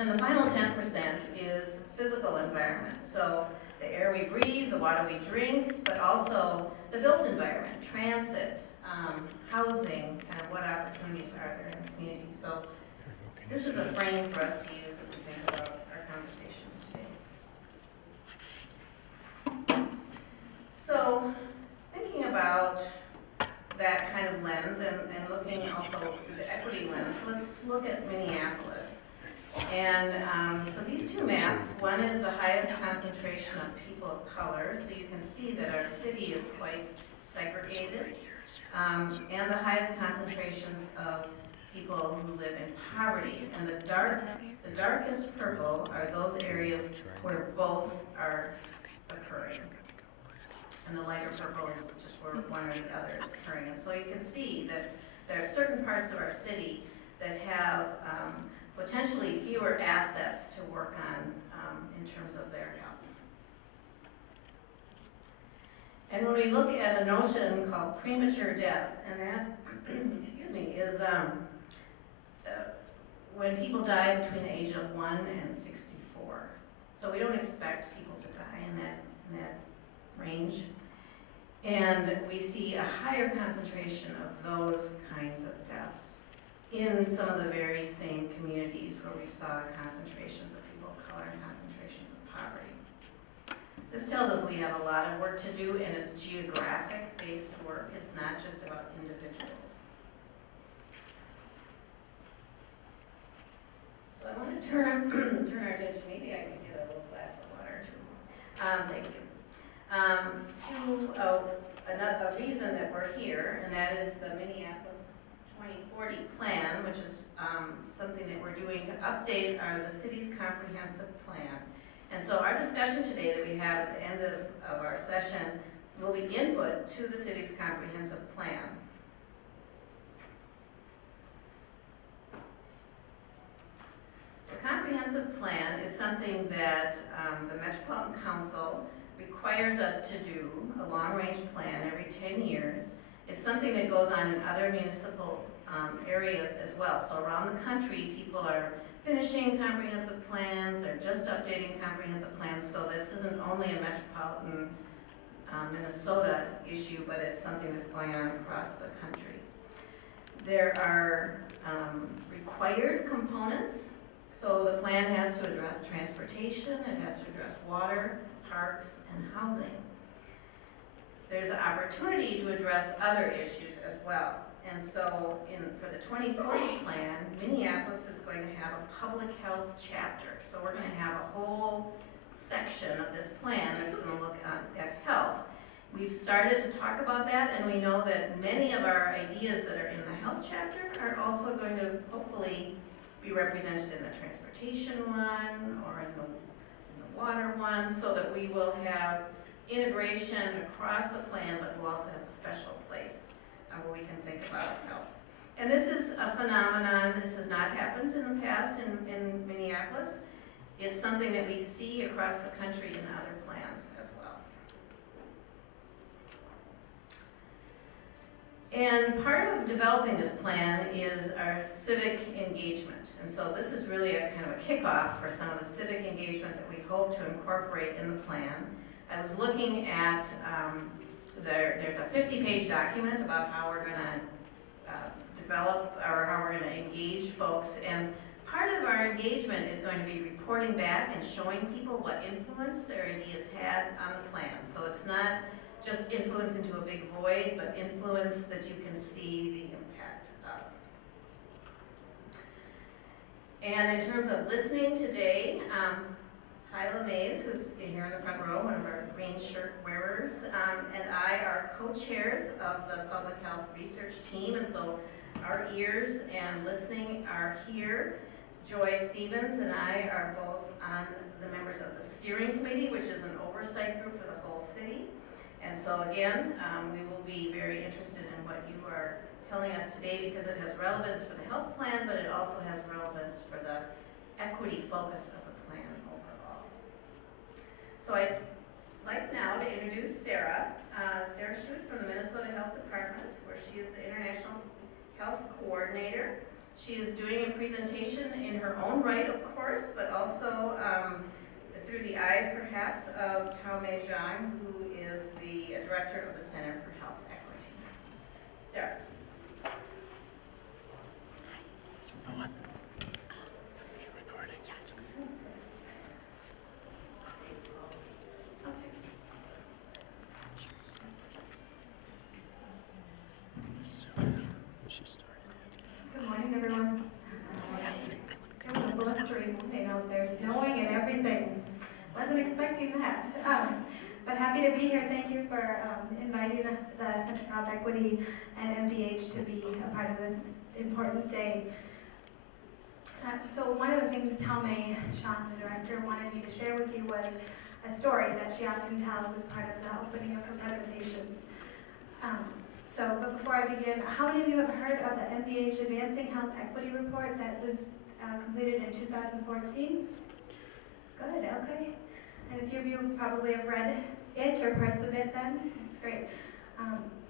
And the final 10% is physical environment. So the air we breathe, the water we drink, but also the built environment, transit, housing, kind of what opportunities are there in the community. So this is a frame for us to use as we think about our conversations today. So thinking about that kind of lens and looking also through the equity lens, let's look at Minneapolis. And so these two maps, one is the highest concentration of people of color, so you can see that our city is quite segregated, and the highest concentrations of people who live in poverty. And the darkest purple are those areas where both are occurring. And the lighter purple is just where one or the other is occurring. And so you can see that there are certain parts of our city that have potentially fewer assets to work on in terms of their health. And when we look at a notion called premature death, and that, excuse me, is when people die between the age of 1 and 64. So we don't expect people to die in that range. And we see a higher concentration of those kinds of deaths in some of the very same communities where we saw concentrations of people of color and concentrations of poverty. This tells us we have a lot of work to do, and it's geographic-based work. It's not just about individuals. So I want to turn our attention, maybe I can get a little glass of water too. Thank you. To another reason that we're here, and that is the Minneapolis 2040 plan, which is something that we're doing to update the city's comprehensive plan. And so our discussion today that we have at the end of our session will be input to the city's comprehensive plan. The comprehensive plan is something that the Metropolitan Council requires us to do, a long-range plan every 10 years. It's something that goes on in other municipal areas as well. So around the country, people are finishing comprehensive plans, or just updating comprehensive plans, so this isn't only a metropolitan Minnesota issue, but it's something that's going on across the country. There are required components. So the plan has to address transportation, it has to address water, parks, and housing. There's an opportunity to address other issues as well. And so for the 2040 plan, Minneapolis is going to have a public health chapter. So we're going to have a whole section of this plan that's going to look at health. We've started to talk about that, and we know that many of our ideas that are in the health chapter are also going to hopefully be represented in the transportation one or in the water one, so that we will have integration across the plan, but we'll also have a special place where we can think about health. And this is a phenomenon. This has not happened in the past in Minneapolis. It's something that we see across the country in other plans as well. And part of developing this plan is our civic engagement. And so this is really a kind of a kickoff for some of the civic engagement that we hope to incorporate in the plan. I was looking at, there's a 50-page document about how we're going to develop, or how we're going to engage folks. And part of our engagement is going to be reporting back and showing people what influence their ideas had on the plan. So it's not just influence into a big void, but influence that you can see the impact of. And in terms of listening today, Hyla Mays, who's here in the front row, one of our green shirt wearers, and I are co-chairs of the Public Health Research Team, and so our ears and listening are here. Joy Stevens and I are both on the members of the steering committee, which is an oversight group for the whole city. And so again, we will be very interested in what you are telling us today, because it has relevance for the health plan, but it also has relevance for the equity focus of the plan overall. So I'd like now to introduce Sarah. Sarah Schutt from the Minnesota Health Department, where she is the International Health Coordinator. She is doing a presentation in her own right, of course, but also through the eyes, perhaps, of Tao-Mei Zhang, who is the Director of the Center for Health Equity. Sarah. Good morning, everyone. It was a blustering morning out there, snowing and everything. Wasn't expecting that. But happy to be here. Thank you for inviting the Center for Health Equity and MDH to be a part of this important day. So one of the things Tao-Mei Zhang, the director, wanted me to share with you was a story that she often tells as part of the opening of her presentations. But before I begin, how many of you have heard of the MDH Advancing Health Equity Report that was completed in 2014? Good, okay. And a few of you probably have read it or parts of it then. That's great.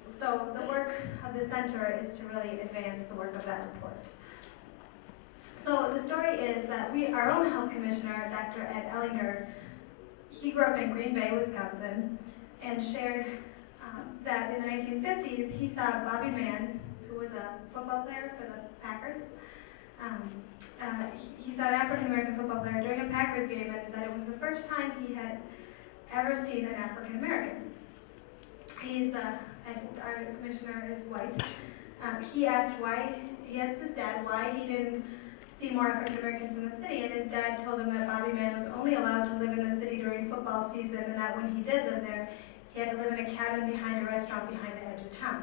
So the work of the center is to really advance the work of that report. So the story is that our own health commissioner, Dr. Ed Ellinger, he grew up in Green Bay, Wisconsin, and shared that in the 1950s, he saw Bobby Mann, who was a football player for the Packers. He saw an African-American football player during a Packers game, and that it was the first time he had ever seen an African-American. Our commissioner is white. He asked his dad why he didn't see more African-Americans in the city, and his dad told him that Bobby Mann was only allowed to live in the city during football season, and that when he did live there, he had to live in a cabin behind a restaurant behind the edge of town.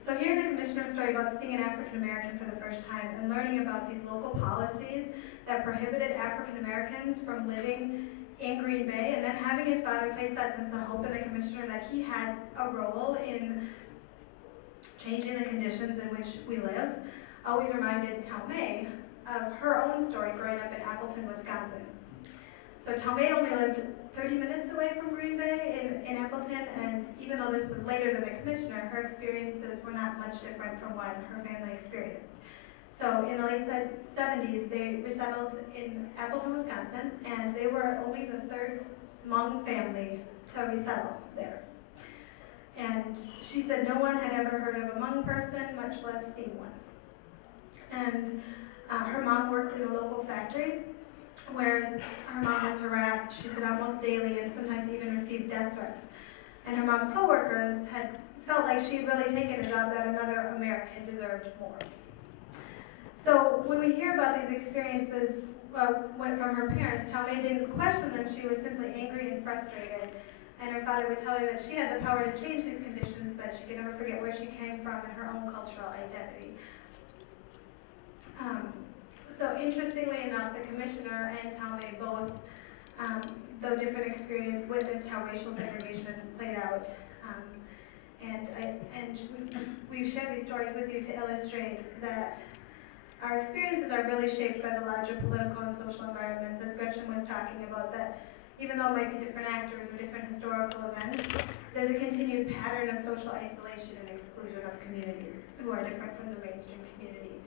So hearing the commissioner's story about seeing an African-American for the first time and learning about these local policies that prohibited African-Americans from living in Green Bay, and then having his father place that sense of hope in the commissioner that he had a role in changing the conditions in which we live, always reminded Tao-Mei of her own story growing up in Appleton, Wisconsin. So Tao-Mei only lived 30 minutes away from Green Bay in Appleton, and even though this was later than the commissioner, her experiences were not much different from what her family experienced. So in the late 70s, they resettled in Appleton, Wisconsin, and they were only the third Hmong family to resettle there. And she said no one had ever heard of a Hmong person, much less seen one. And her mom worked in a local factory where her mom was harassed, she said, almost daily, and sometimes even received death threats. And her mom's coworkers had felt like she had really taken a job that another American deserved more. So when we hear about these experiences from her parents, Tao-Mei didn't question them, she was simply angry and frustrated. And her father would tell her that she had the power to change these conditions, but she could never forget where she came from and her own cultural identity. So interestingly enough, the commissioner and Tao-Mei both, though different experience, witnessed how racial segregation played out. We share these stories with you to illustrate that our experiences are really shaped by the larger political and social environments, as Gretchen was talking about, that even though it might be different actors or different historical events, there's a continued pattern of social isolation and exclusion of communities who are different from the mainstream community,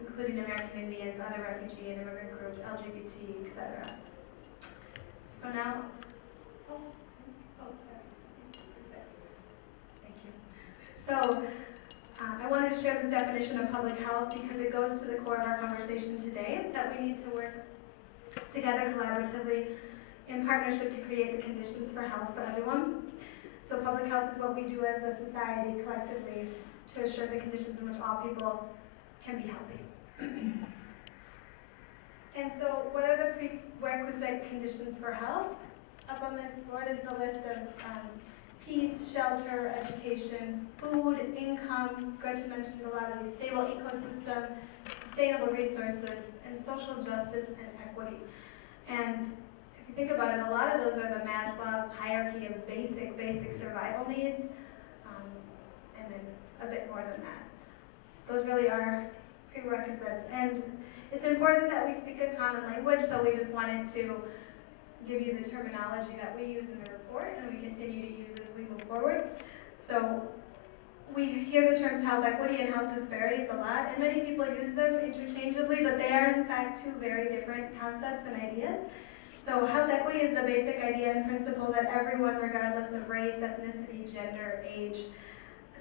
including American Indians, other refugee and immigrant groups, LGBT, etc. So now, sorry. Thank you. So, I wanted to share this definition of public health because it goes to the core of our conversation today, that we need to work together collaboratively in partnership to create the conditions for health for everyone. So public health is what we do as a society collectively to assure the conditions in which all people can be healthy. And so what are the prerequisite conditions for health? Up on this board is the list of peace, shelter, education, food, income, Gretchen mentioned a lot of these, stable ecosystem, sustainable resources, and social justice and equity. And if you think about it, a lot of those are the Maslow's hierarchy of basic survival needs, and then a bit more than that. Those really are prerequisites. And it's important that we speak a common language, so we just wanted to give you the terminology that we use in the report and we continue to use as we move forward. So we hear the terms health equity and health disparities a lot, and many people use them interchangeably, but they are in fact two very different concepts and ideas. So health equity is the basic idea and principle that everyone, regardless of race, ethnicity, gender, age,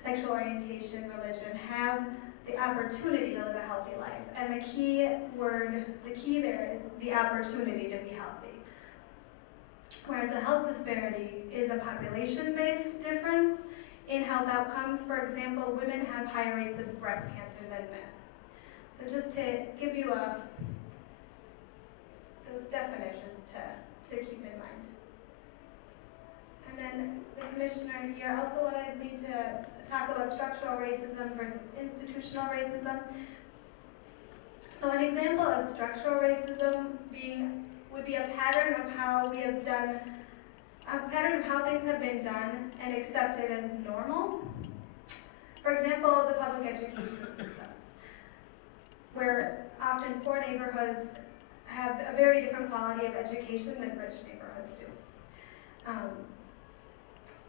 sexual orientation, religion, have the opportunity to live a healthy life. And the key there is the opportunity to be healthy. Whereas a health disparity is a population-based difference in health outcomes. For example, women have higher rates of breast cancer than men. So just to give you those definitions to keep in mind. And then the commissioner here also wanted me to talk about structural racism versus institutional racism. So an example of structural racism would be a pattern of how things have been done and accepted as normal. For example, the public education system, where often poor neighborhoods have a very different quality of education than rich neighborhoods do.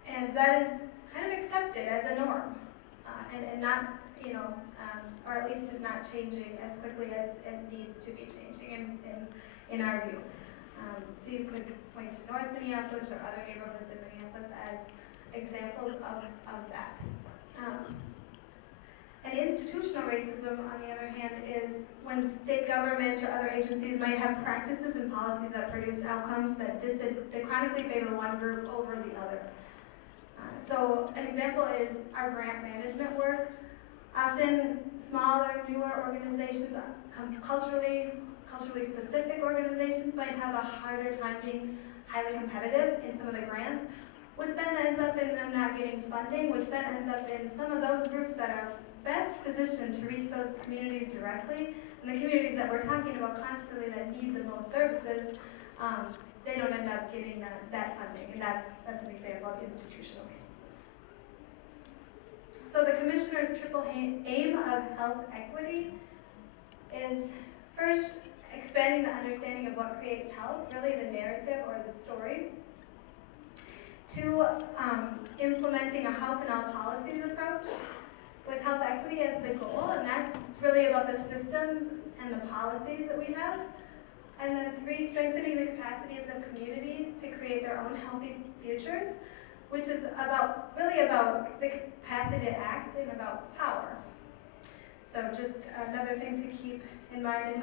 And that is kind of accepted as a norm, and not, or at least is not changing as quickly as it needs to be changing in our view. So you could point to North Minneapolis or other neighborhoods in Minneapolis as examples of that. And institutional racism, on the other hand, is when state government or other agencies might have practices and policies that produce outcomes that chronically favor one group over the other. So an example is our grant management work. Often smaller, newer organizations, culturally specific organizations might have a harder time being highly competitive in some of the grants, which then ends up in them not getting funding, which then ends up in some of those groups that are best positioned to reach those communities directly, and the communities that we're talking about constantly that need the most services, they don't end up getting that funding, and that's an example of institutional racism. So the Commissioner's triple aim of health equity is first expanding the understanding of what creates health, really the narrative or the story. Two, implementing a health and all policies approach with health equity as the goal, and that's really about the systems and the policies that we have. And then three, strengthening the capacities of communities to create their own healthy futures, which is really about the capacity to act and about power. So just another thing to keep in mind, and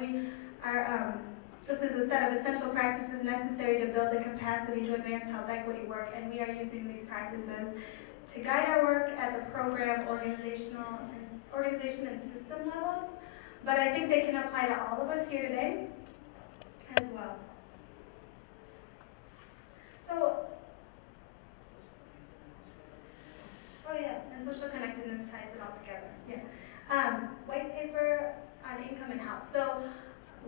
this is a set of essential practices necessary to build the capacity to advance health equity work, and we are using these practices to guide our work at the program, organization and system levels, but I think they can apply to all of us here today as well. So, and social connectedness ties it all together. Yeah. White paper on income and health. So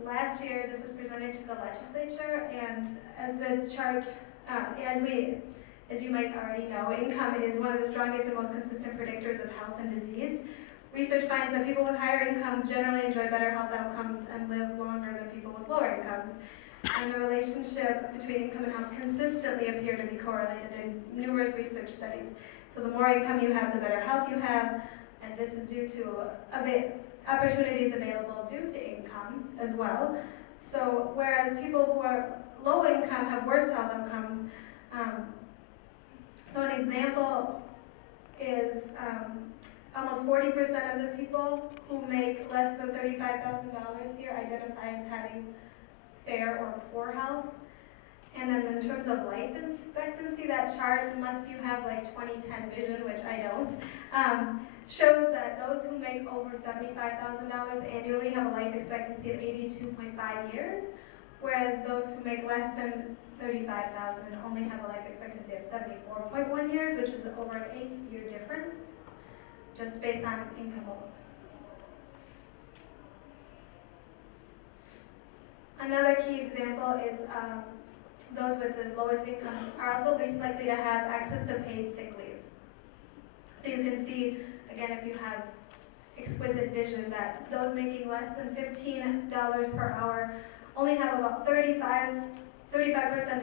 last year this was presented to the legislature, and as the chart, as you might already know, income is one of the strongest and most consistent predictors of health and disease. Research finds that people with higher incomes generally enjoy better health outcomes and live longer than people with lower incomes. And the relationship between income and health consistently appear to be correlated in numerous research studies. So the more income you have, the better health you have, and this is due to opportunities available due to income as well. So whereas people who are low income have worse health outcomes, so an example is almost 40% of the people who make less than $35,000 here identify as having fair or poor health. And then in terms of life expectancy, that chart, unless you have like 20/10 vision, which I don't, shows that those who make over $75,000 annually have a life expectancy of 82.5 years, whereas those who make less than $35,000 only have a life expectancy of 74.1 years, which is over an 8-year difference, just based on income alone. Another key example is those with the lowest incomes are also least likely to have access to paid sick leave. So you can see, again, if you have exquisite vision, that those making less than $15 per hour only have about 35%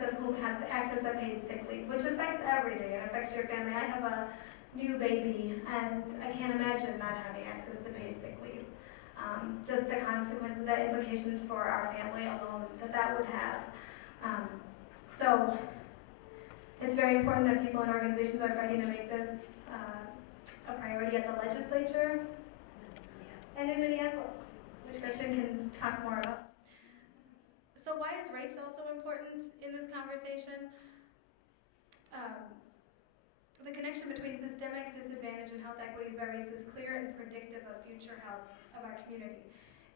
of whom have access to paid sick leave, which affects everything. It affects your family. I have a new baby, and I can't imagine not having access to paid sick leave. Just the consequences, the implications for our family alone that would have. So it's very important that people and organizations are fighting to make this a priority at the legislature and in Minneapolis, which Gretchen can talk more about. So why is race also important in this conversation? The connection between systemic disadvantage and health equities by race is clear and predictive of future health of our community.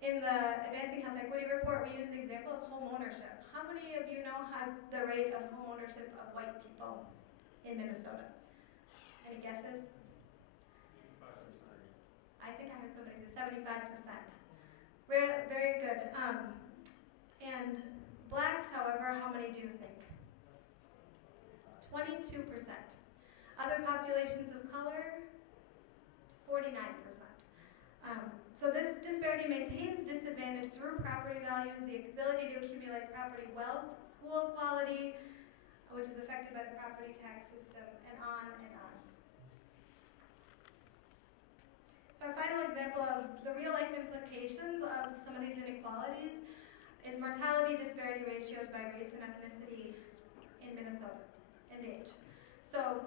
In the Advancing Health Equity Report, we use the example of home ownership. How many of you know the rate of home ownership of white people in Minnesota? Any guesses? 5%. I think I heard somebody say 75%. Very good. And blacks, however, how many do you think? 22%. Other populations of color, 49%. So this disparity maintains disadvantage through property values, the ability to accumulate property wealth, school quality, which is affected by the property tax system, and on and on. So our final example of the real-life implications of some of these inequalities is mortality disparity ratios by race and ethnicity in Minnesota and age. So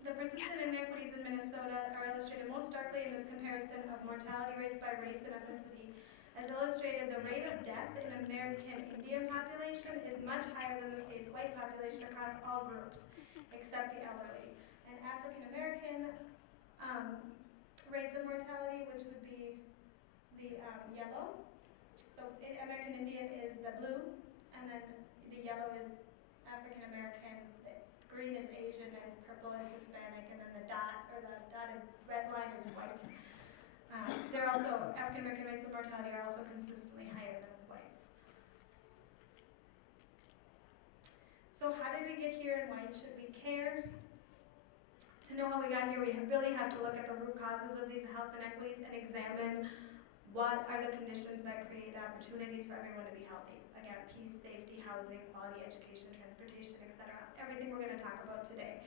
the persistent inequities in Minnesota are illustrated most starkly in this comparison of mortality rates by race and ethnicity. As illustrated, the rate of death in American Indian population is much higher than the state's white population across all groups, except the elderly. And African American rates of mortality, which would be the yellow. So American Indian is the blue, and then the yellow is African American, the green is Asian, and purple is Hispanic, and then the dotted red line is white. They're also, African American rates of mortality are also consistently higher than whites. So how did we get here, and why should we care? To know how we got here, we really have to look at the root causes of these health inequities and examine what are the conditions that create opportunities for everyone to be healthy. Again, peace, safety, housing, quality education, transportation, etc. Everything we're going to talk about today.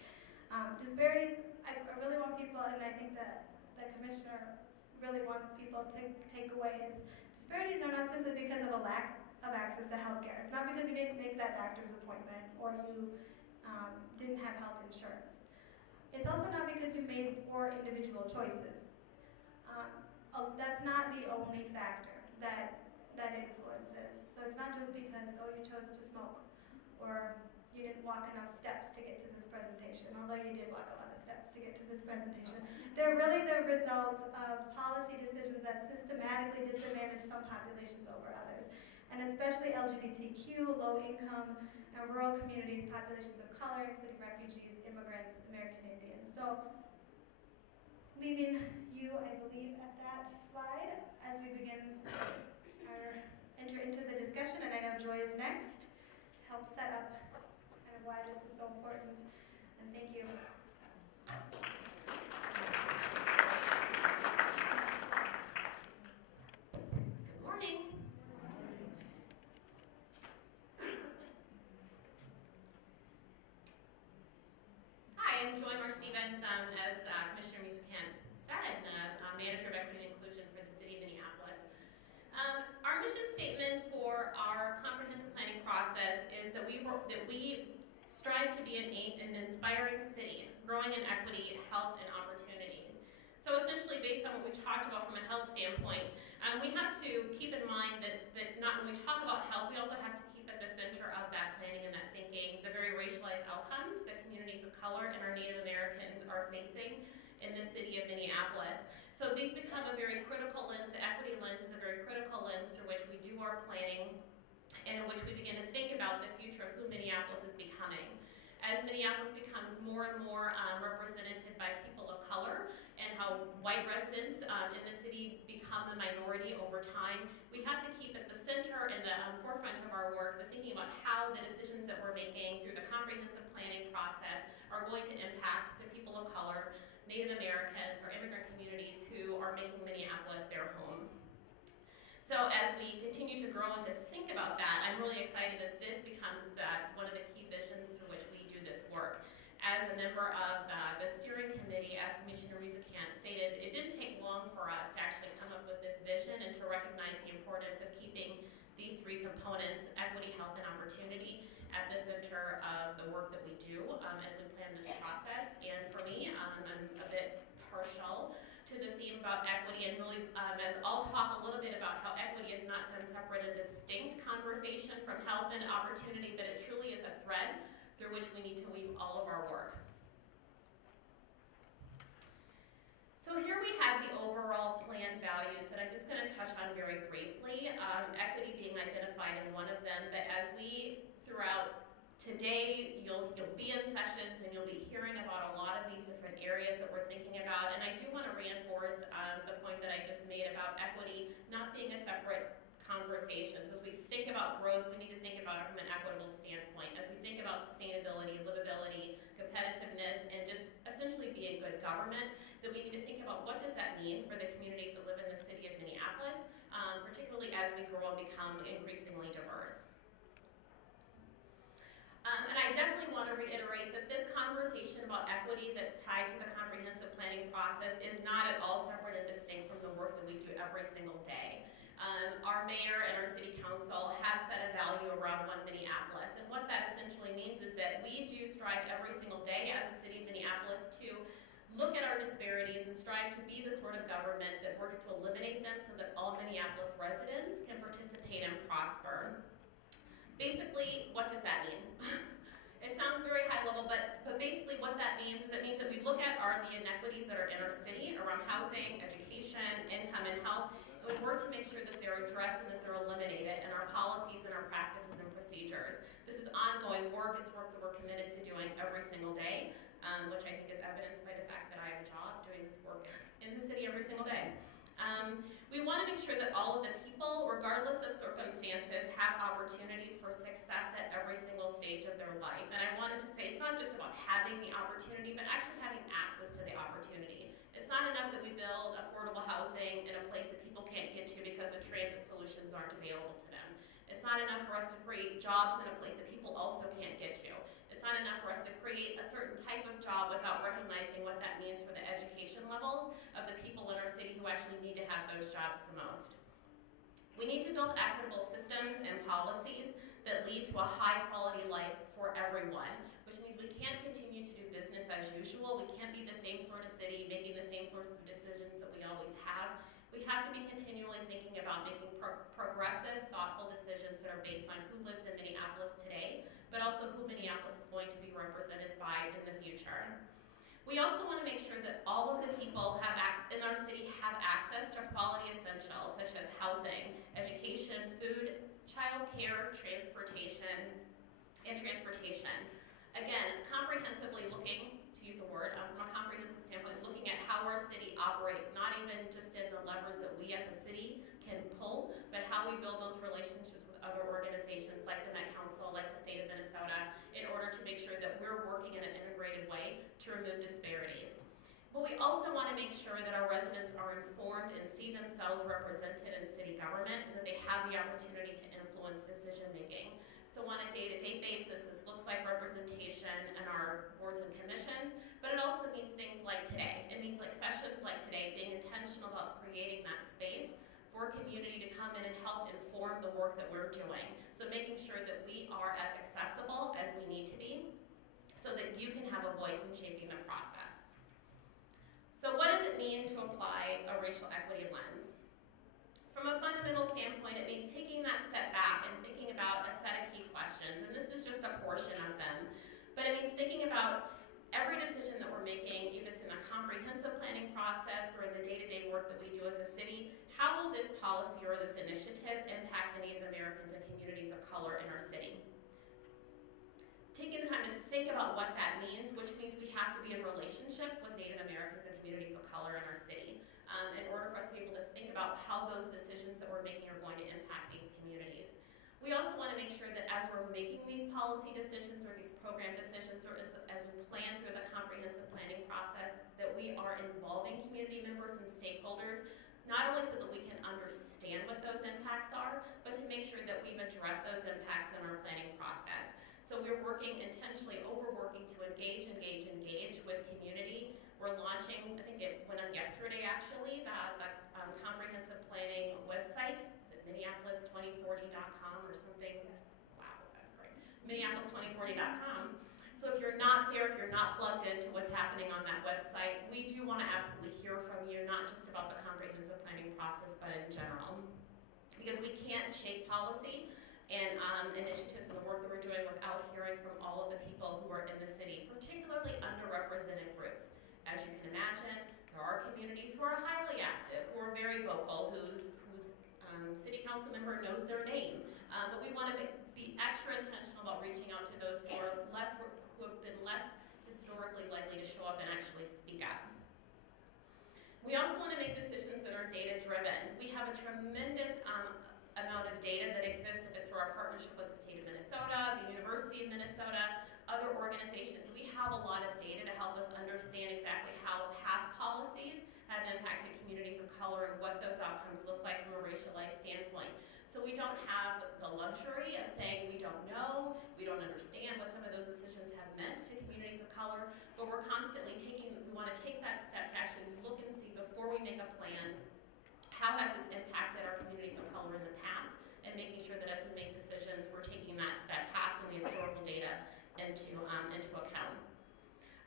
Disparities, I really want people, and I think that the commissioner really wants people to take away, is disparities are not simply because of a lack of access to health care. It's not because you didn't make that doctor's appointment or you didn't have health insurance. It's also not because you made poor individual choices. That's not the only factor that influences. So it's not just because, oh, you chose to smoke, or you didn't walk enough steps to get to this presentation, although you did walk a lot of steps to get to this presentation. They're really the result of policy decisions that systematically disadvantage some populations over others, and especially LGBTQ, low income, and rural communities, populations of color, including refugees, immigrants, American Indians. So, leaving you, I believe, at that slide as we begin enter into the discussion, and I know Joy is next to help set up kind of why this is so important. And thank you. Good morning. Hi, I'm Joy Moore-Stevens. As Commissioner Musquin said, I'm the Manager of Equity and Inclusion for the City of Minneapolis. Our mission statement for our comprehensive planning process is that we strive to be an inspiring city, growing in equity, health, and opportunity. So essentially, based on what we've talked about from a health standpoint, we have to keep in mind that when we talk about health, we also have to keep at the center of that planning and that thinking the very racialized outcomes that communities of color and our Native Americans are facing in the city of Minneapolis. So these become a very critical lens. The equity lens is a very critical lens through which we do our planning and in which we begin to think about the future of who Minneapolis is becoming. As Minneapolis becomes more and more represented by people of color and how white residents in the city become the minority over time, we have to keep at the center and the forefront of our work the thinking about how the decisions that we're making through the comprehensive planning process are going to impact the people of color, Native Americans, or immigrant communities who are making Minneapolis their home. So as we continue to grow and to think about that, I'm really excited that this becomes one of the key visions through which we do this work. As a member of the steering long for us to actually come up with this vision and to recognize the importance of keeping these three components, equity, health, and opportunity, at the center of the work that we do as we plan this process. And for me, I'm a bit partial to the theme about equity, and really, as I'll talk a little bit about how equity is not some separate and distinct conversation from health and opportunity, but it truly is a thread through which we need to weave all of our work. So here we have the overall plan values that I'm just going to touch on very briefly, equity being identified in one of them, but as we, throughout today, you'll be in sessions and you'll be hearing about a lot of these different areas that we're thinking about, and I do want to reinforce the point that I just made about equity not being a separate conversation. So as we think about growth, we need to think about it from an equitable standpoint. As we think about sustainability, livability, competitiveness, and just essentially being good government, that we need to think about what does that mean for the communities that live in the city of Minneapolis, particularly as we grow and become increasingly diverse. And I definitely want to reiterate that this conversation about equity that's tied to the comprehensive planning process is not at all separate and distinct from the work that we do every single day. Our mayor and our city council have set a value around One Minneapolis, and what that essentially means is that we do strive every single day as a city of Minneapolis to look at our disparities and strive to be the sort of government that works to eliminate them so that all Minneapolis residents can participate and prosper. Basically, what does that mean? It sounds very high level, but basically what that means is it means that we look at the inequities that are in our city around housing, education, income, and health, and we work to make sure that they're addressed and that they're eliminated in our policies and our practices and procedures. This is ongoing work. It's work that we're committed to doing every single day, which I think is evidenced by the fact that I have a job doing this work in the city every single day. We want to make sure that all of the people, regardless of circumstances, have opportunities for success at every single stage of their life. And I wanted to say it's not just about having the opportunity, but actually having access to the opportunity. It's not enough that we build affordable housing in a place that people can't get to because the transit solutions aren't available to them. It's not enough for us to create jobs in a place that people also can't get to. It's not enough for us to create a certain type of job without recognizing what that means for the education levels of the people in our city who actually need to have those jobs the most. We need to build equitable systems and policies that lead to a high quality life for everyone, which means we can't continue to do business as usual. We can't be the same sort of city making the same sorts of decisions that we always have. We have to be continually thinking about making progressive, thoughtful decisions that are based on who lives in Minneapolis today, but also who Minneapolis is going to be represented by in the future. We also want to make sure that all of the people in our city have access to quality essentials such as housing, education, food, childcare, transportation. Again, comprehensively looking, to use a word, from a comprehensive standpoint, looking at how our city operates, not even just in the levers that we as a city can pull, but how we build those relationships with other organizations like the Met Council, like the state of Minnesota, in order to make sure that we're working in an integrated way to remove disparities. But we also want to make sure that our residents are informed and see themselves represented in city government and that they have the opportunity to influence decision making. So on a day-to-day basis, this looks like representation in our boards and commissions, but it also means things like today. It means like sessions like today, being intentional about creating that space for community to come in and help inform the work that we're doing. So making sure that we are as accessible as we need to be so that you can have a voice in shaping the process. So what does it mean to apply a racial equity lens? From a fundamental standpoint, it means taking that step back and thinking about a set of key questions, and this is just a portion of them, but it means thinking about every decision that we're making, if it's in the comprehensive planning process or in the day-to-day work that we do as a city, how will this policy or this initiative impact the Native Americans and communities of color in our city? Taking the time to think about what that means, which means we have to be in relationship with Native Americans and communities of color in our city in order for us to be able to think about how those decisions that we're making are going to impact these communities. We also want to make sure that as we're making these policy decisions or these program decisions or as we plan through the comprehensive planning process, that we are involving community members and stakeholders, not only so that we can understand what those impacts are, but to make sure that we've addressed those impacts in our planning process. So we're working intentionally, overworking to engage with community. We're launching, I think it went up yesterday actually, the comprehensive planning website. Is it Minneapolis2040.com or something? Wow, that's great. Minneapolis2040.com. So if you're not there, if you're not plugged into what's happening on that website, we do want to absolutely hear from you, not just about the comprehensive planning process, but in general. Because we can't shape policy and initiatives and the work that we're doing without hearing from all of the people who are in the city, particularly underrepresented groups. As you can imagine, there are communities who are highly active, who are very vocal, whose city council member knows their name. But we want to be extra intentional about reaching out to those who have been less historically likely to show up and actually speak up. We also want to make decisions that are data-driven. We have a tremendous amount of data that exists if it's through our partnership with the state of Minnesota, the University of Minnesota, other organizations. We have a lot of data to help us understand exactly how past policies have impacted communities of color and what those outcomes look like from a racialized standpoint. So we don't have the luxury of saying we don't know, we don't understand what some of those decisions have meant to communities of color, but we're constantly we want to take that step to actually look and see before we make a plan, how has this impacted our communities of color in the past, and making sure that as we make decisions, we're taking that past and the historical data into account.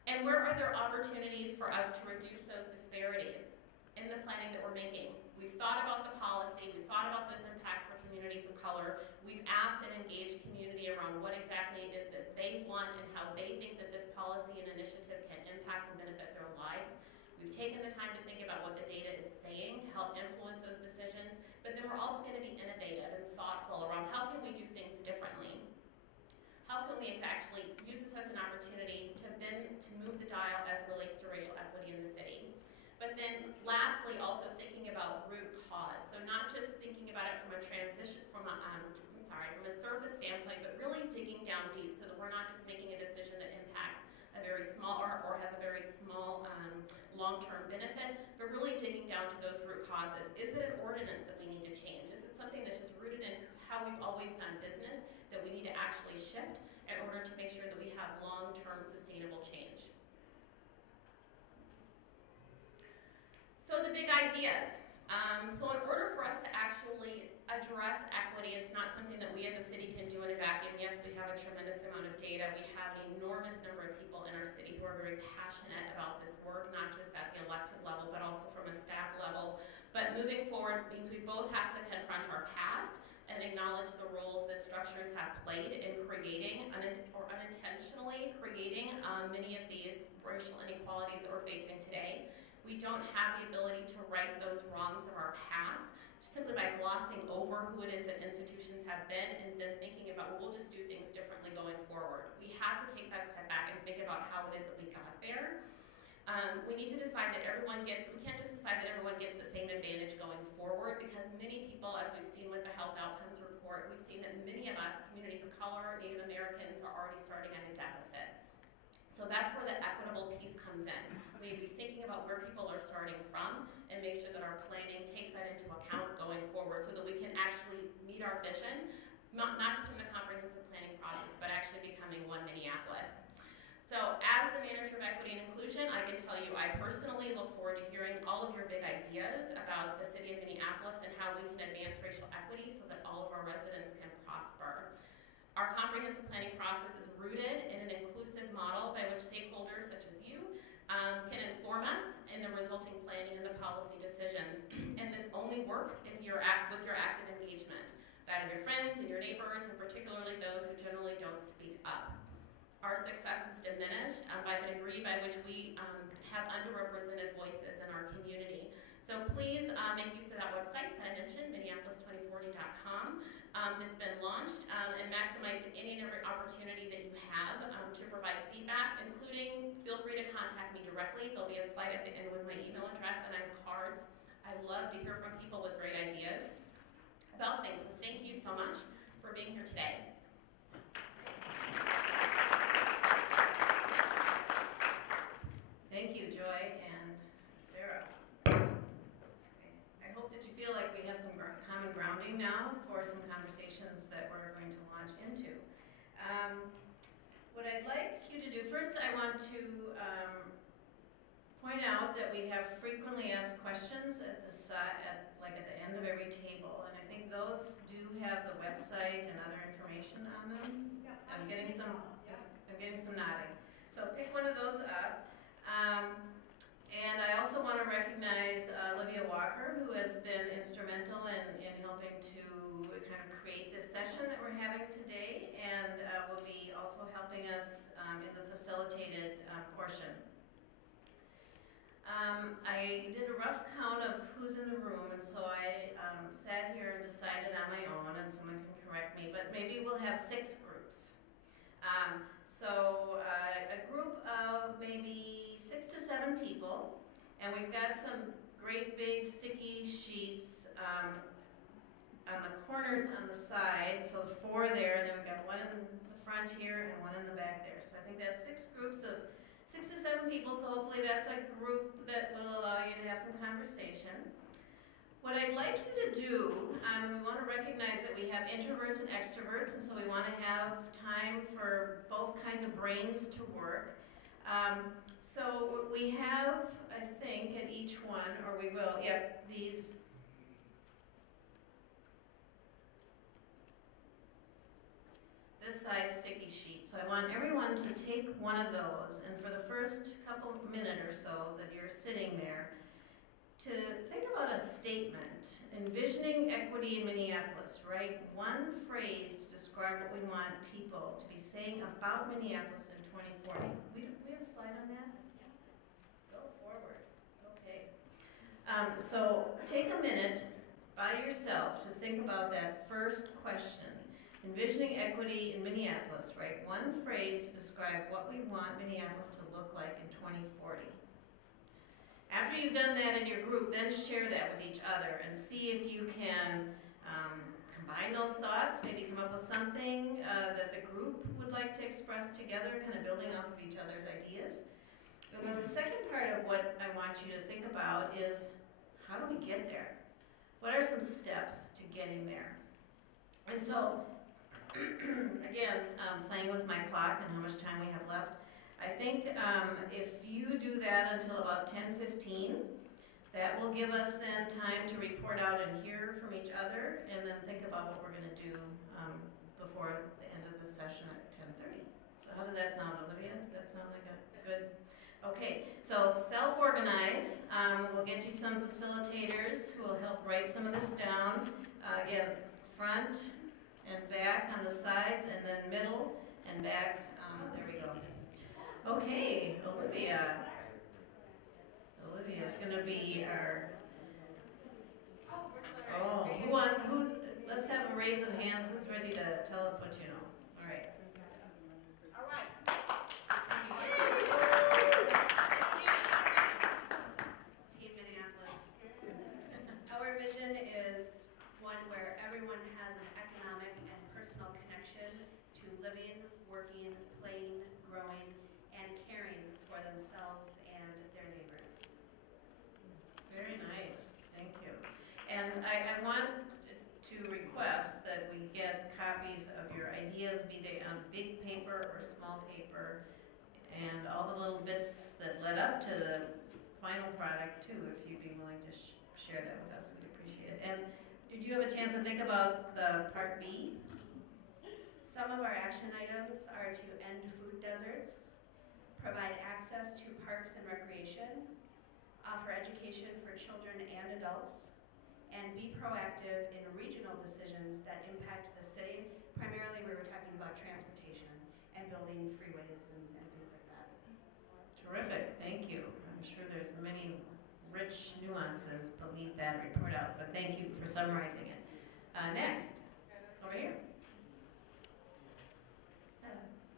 And where are there opportunities for us to reduce those disparities in the planning that we're making? We've thought about the policy, we've thought about those impacts for communities of color, we've asked and engaged community around what exactly it is that they want and how they think that this policy and initiative can impact and benefit their lives. We've taken the time to think about what the data is saying to help influence those decisions, but then we're also going to be innovative and thoughtful around how can we do things differently. How can we actually use this as an opportunity to move the dial as it relates to racial equity in the city? But then lastly, also thinking about root cause. So not just thinking about it from a surface standpoint, but really digging down deep so that we're not just making a decision that impacts a very small or has a very small long-term benefit, but really digging down to those root causes. Is it an ordinance that we need to change? Is it something that's just rooted in how we've always done business that we need to actually shift in order to make sure that we have long-term sustainable change? So the big ideas. So in order for us to actually address equity, it's not something that we as a city can do in a vacuum. Yes, we have a tremendous amount of data. We have an enormous number of people in our city who are very passionate about this work, not just at the elected level, but also from a staff level. But moving forward means we both have to confront our past and acknowledge the roles that structures have played in creating or unintentionally creating many of these racial inequalities that we're facing today. We don't have the ability to right those wrongs of our past simply by glossing over who it is that institutions have been and then thinking about, well, we'll just do things differently going forward. We have to take that step back and think about how it is that we got there. We need to decide that we can't just decide that everyone gets the same advantage going forward, because many people, as we've seen with the health outcomes report, we've seen that many of us, communities of color, Native Americans, are already starting at a deficit. So that's where the equitable piece comes in. We need to be thinking about where people are starting from and make sure that our planning takes that into account going forward so that we can actually meet our vision, not just from the comprehensive planning process, but actually becoming one Minneapolis. So as the manager of equity and inclusion, I can tell you I personally look forward to hearing all of your big ideas about the city of Minneapolis and how we can advance racial equity so that all of our residents can prosper. Our comprehensive planning process is rooted in an inclusive model by which stakeholders, such as you, can inform us in the resulting planning and the policy decisions. And this only works if you're with your active engagement, that of your friends and your neighbors, and particularly those who generally don't speak up. Our success is diminished by the degree by which we have underrepresented voices in our community. So please make use of that website that I mentioned, Minneapolis2040.com. That's been launched, and maximize any and every opportunity that you have to provide feedback, including feel free to contact me directly. There'll be a slide at the end with my email address and I have cards. I love to hear from people with great ideas about things. So thank you so much for being here today. Thank you, Joy and Sarah. I hope that you feel like we have some common grounding now for some conversations that we're going to launch into. What I'd like you to do, first I want to point out that we have frequently asked questions at the end of every table, and I think those do have the website and other information on them. I'm getting some nodding. So pick one of those up. And I also want to recognize Olivia Walker, who has been instrumental in helping to kind of create this session that we're having today, and will be also helping us in the facilitated portion. I did a rough count of who's in the room, and so I sat here and decided on my own, and someone can correct me, but maybe we'll have 6 groups. So a group of maybe 6 to 7 people, and we've got some great big sticky sheets on the corners on the side, so 4 there, and then we've got 1 in the front here and 1 in the back there. So I think that's 6 groups of 6 to 7 people, so hopefully that's a group that will allow you to have some conversation. What I'd like you to do, we want to recognize that we have introverts and extroverts, and so we want to have time for both kinds of brains to work. So we have, I think, at each one, or we will, these this size sticky sheet. So I want everyone to take one of those, and for the first minute or so that you're sitting there, to think about a statement, envisioning equity in Minneapolis, right? One phrase to describe what we want people to be saying about Minneapolis in 2040. We have a slide on that? Yeah. Go forward. Okay. So take a minute by yourself to think about that first question. Envisioning equity in Minneapolis, right? One phrase to describe what we want Minneapolis to look like in 2040. After you've done that in your group, then share that with each other and see if you can combine those thoughts, maybe come up with something that the group would like to express together, kind of building off of each other's ideas. And then the second part of what I want you to think about is, how do we get there? What are some steps to getting there? And so, again, playing with my clock and how much time we have left, I think if you do that until about 10:15, that will give us then time to report out and hear from each other, and then think about what we're going to do before the end of the session at 10:30. So how does that sound, Olivia? Does that sound like a good? Okay, so self-organize. We'll get you some facilitators who will help write some of this down. Again, front and back on the sides, and then middle and back. There we go. Okay, Olivia. Olivia's going to be our. Let's have a raise of hands. Who's ready to tell us what you know? All right. All right. Team Minneapolis. Our vision is one where everyone has an economic and personal connection to living, working, playing, growing, and caring for themselves and their neighbors. Very nice. Thank you. And I want to request that we get copies of your ideas, be they on big paper or small paper, and all the little bits that led up to the final product too, if you'd be willing to share that with us, we'd appreciate it. And did you have a chance to think about the Part B? Some of our action items are to end food deserts, provide access to parks and recreation, offer education for children and adults, and be proactive in regional decisions that impact the city. Primarily, we were talking about transportation and building freeways and things like that. Terrific, thank you. I'm sure there's many rich nuances beneath that report out, but thank you for summarizing it. Next, over here.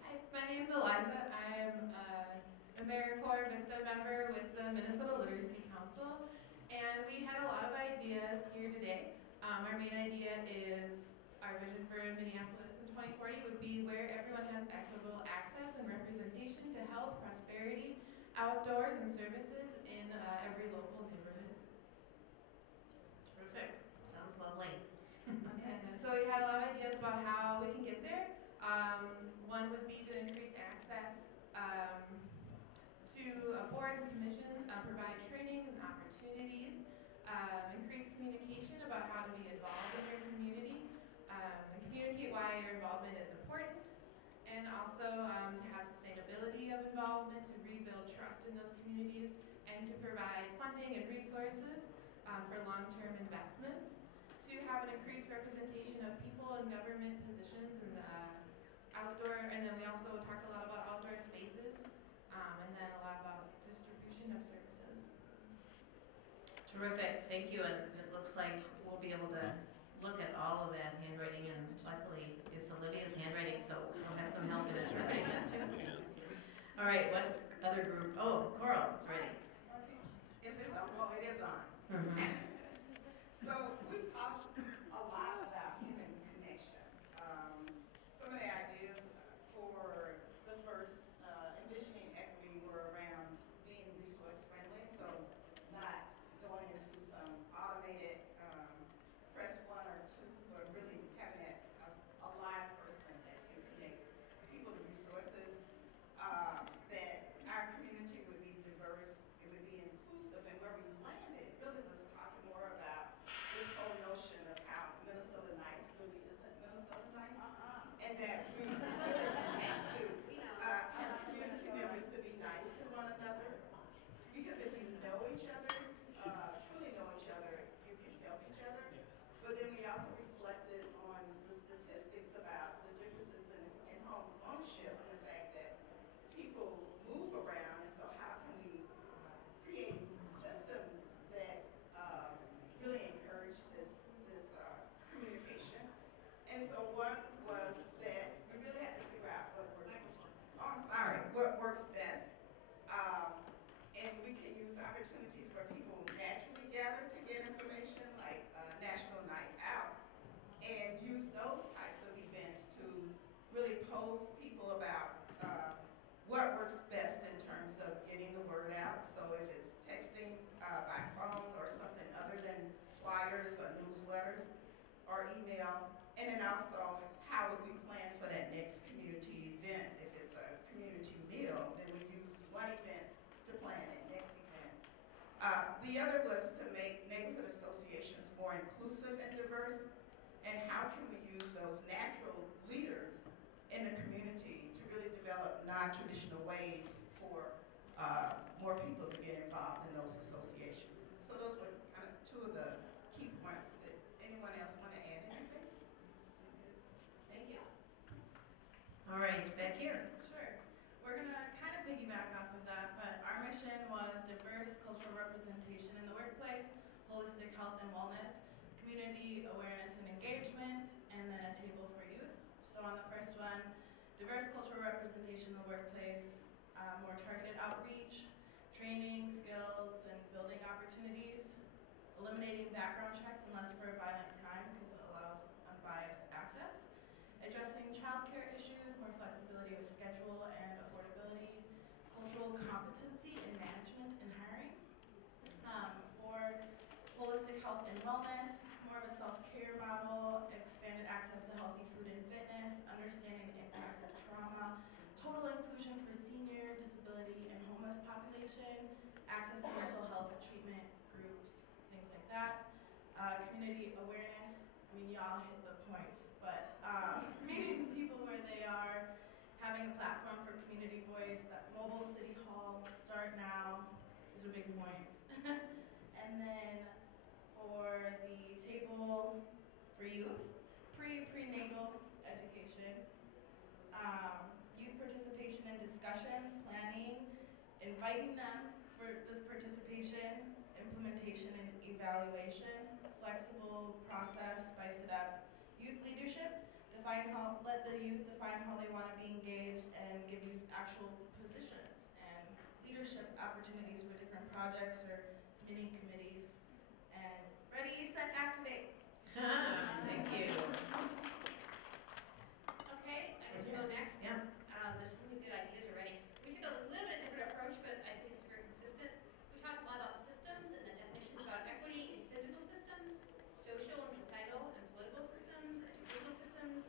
Hi, my name's Eliza. I'm a AmeriCorps Vista member with the Minnesota Literacy Council, and we had a lot of ideas here today. Our main idea is our vision for Minneapolis in 2040 would be where everyone has equitable access and representation to health, prosperity, outdoors, and services in every local neighborhood. Terrific, sounds lovely. And so we had a lot of ideas about how we can get there. One would be to increase access to to boards and commissions, provide trainings and opportunities, increase communication about how to be involved in your community, and communicate why your involvement is important, and also to have sustainability of involvement, to rebuild trust in those communities, and to provide funding and resources for long-term investments, to have an increased representation of people in government positions in the outdoor, and then we also talked a lot about outdoor spaces, and then a lot about distribution of services. Terrific, thank you, and it looks like we'll be able to look at all of that handwriting, and luckily it's Olivia's handwriting, so we'll have some help in it writing it too. All right, what other group? Oh, Coral is ready. Okay. Is this on? Well, it is on. So we talked a lot about human connection. Some of the ideas for the first envisioning equity were around being resource friendly, so not going into some automated press 1 or 2, but really having a live person that can connect people to resources. That our community would be diverse, it would be inclusive, and where we landed really was talking more about this whole notion of how Minnesota nice really isn't Minnesota nice, and that we really have to have community members to be nice to one another, because if you know each other, truly know each other, you can help each other. But then we also reflected on the statistics about the differences in home ownership and the fact that people move around, and so how can we create systems that really encourage this communication? And so one was that we really had to figure out what works best, and we can use opportunities where people naturally gather to get information, like National Night Out, and use those types of events to really pose people about what works best in terms of getting the word out. So if it's texting by phone or something other than flyers or newsletters or email, and then also how would we plan for that next community event? If it's a community meal, then we use one event to plan that next event. The other was to make neighborhood associations more inclusive and diverse, and how can we use those natural leaders in the community to really develop non-traditional ways for more people to get involved in those associations. So those were kind of two of the key points. That anyone else want to add anything? Thank you. All right, back here. Sure. We're going to kind of piggyback off of that, but our mission was diverse cultural representation in the workplace, holistic health and wellness, community awareness and engagement, and then a table for youth. So on the first one, diverse cultural representation in the workplace, more targeted outreach, training, skills, and building opportunities, eliminating background checks unless for violent crime because it allows unbiased access, addressing childcare issues, more flexibility with schedule and affordability, cultural competency in management and hiring, for holistic health and wellness, more of a self-care model, expanded access to healthy food and fitness, understanding the impacts of trauma, total inclusion for senior, disability, and homeless population, access to mental health treatment groups, things like that. Community awareness, I mean, y'all hit the points, but meeting people where they are, having a platform for community voice, that mobile city hall, start now, these are big points. And then for the table for youth, prenatal education, youth participation in discussions, planning, inviting them for this participation, implementation and evaluation, flexible process, spice it up, youth leadership, let the youth define how they want to be engaged and give youth actual positions and leadership opportunities for different projects or mini committees. And ready, set, activate. Thank you. Okay, I guess we'll go next. Yeah. There's so many good ideas already. We took a little bit different approach, but I think it's very consistent. We talked a lot about systems and the definitions about equity in physical systems, social and societal and political systems, educational systems,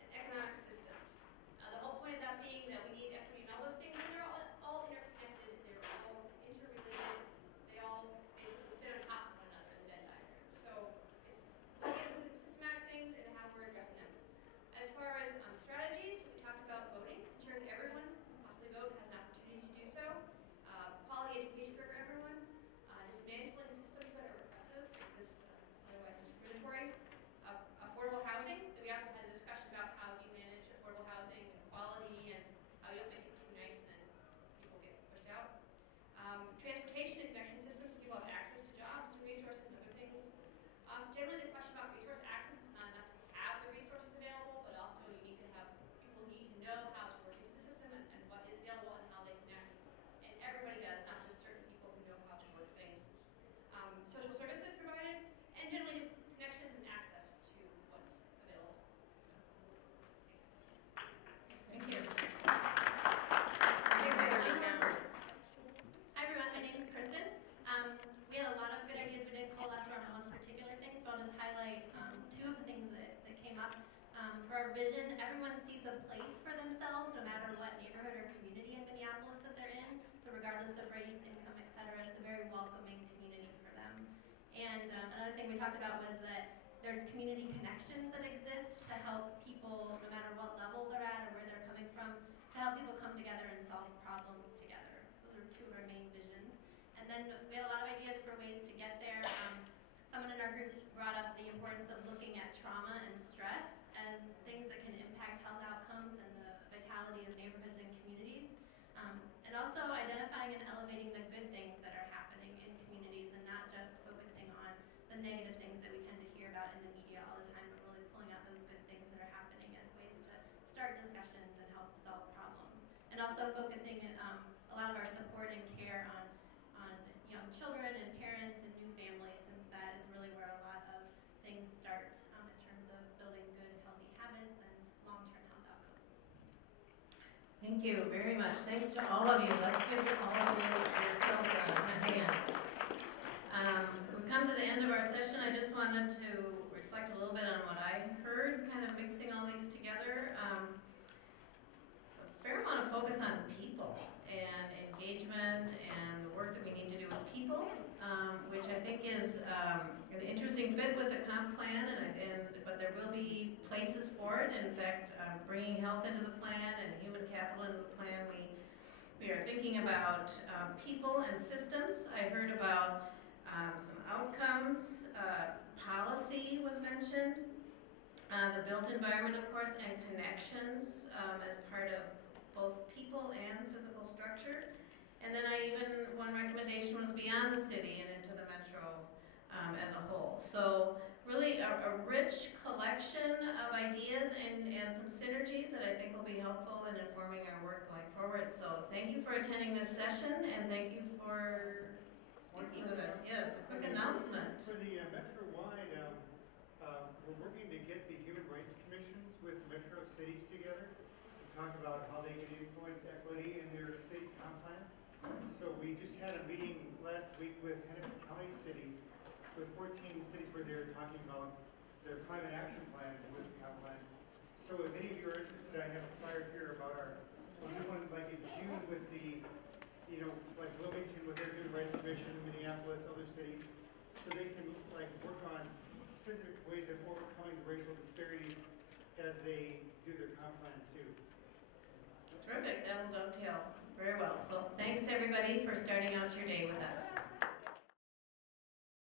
and economic systems. The whole point of that being that we need equity in all those things, and they're all interconnected. They're social services provided, and generally just connections and access to what's available. So, thanks. Thank you. Hi everyone, my name is Kristen. We had a lot of good ideas. We didn't coalesce around one particular thing, so I'll just highlight two of the things that came up. For our vision, everyone sees a place for themselves no matter what neighborhood or community in Minneapolis that they're in. So regardless of race, income, etc., it's a very welcoming community for them. And another thing we talked about was that there's community connections that exist to help people, no matter what level they're at or where they're coming from, to help people come together and solve problems together. So those are two of our main visions. And then we had a lot of ideas for ways to get there. Someone in our group brought up the importance of looking at trauma and stress as things that can impact health outcomes and the vitality of neighborhoods and communities. And also identifying and elevating the good things that are happening in communities and not just focusing on the negative things that we tend to hear about in the media all the time, but really pulling out those good things that are happening as ways to start discussions and help solve problems. And also focusing a lot of our support and care on young children and parents and new families, since that is really where a lot of things start in terms of building good, healthy habits and long-term health outcomes. Thank you very much. Thanks to all of you. Let's give all of you yourselves a hand. We've come to the end of our session. I just wanted to reflect a little bit on what I heard, kind of mixing all these together. A fair amount of focus on people and engagement and the work that we need to do with people, which I think is an interesting fit with the comp plan, but there will be places for it. In fact, bringing health into the plan and human capital into the plan, we are thinking about people and systems. I heard about some outcomes, policy was mentioned, the built environment, of course, and connections as part of both people and physical structure. And then one recommendation was beyond the city and into the metro as a whole. So really a rich collection of ideas and some synergies that I think will be helpful in informing our work going forward. So thank you for attending this session, and thank you for speaking with us. Yes, a quick announcement. For the Metro-wide, we're working to get the human rights commissions with metro cities together to talk about how they can influence equity in their city's comp plans. So we just had a meeting last week with Hennepin County cities, with 14 cities where they're talking about their climate action plans with comp plans. So if any of you are interested, I have a flyer here about we'll do one like in June with the, like Wilmington with their Human Rights Commission, Minneapolis, other cities, so they can like work on specific ways of overcoming the racial disparities as they do their comp plans too. Terrific, that'll dovetail very well. So thanks everybody for starting out your day with us.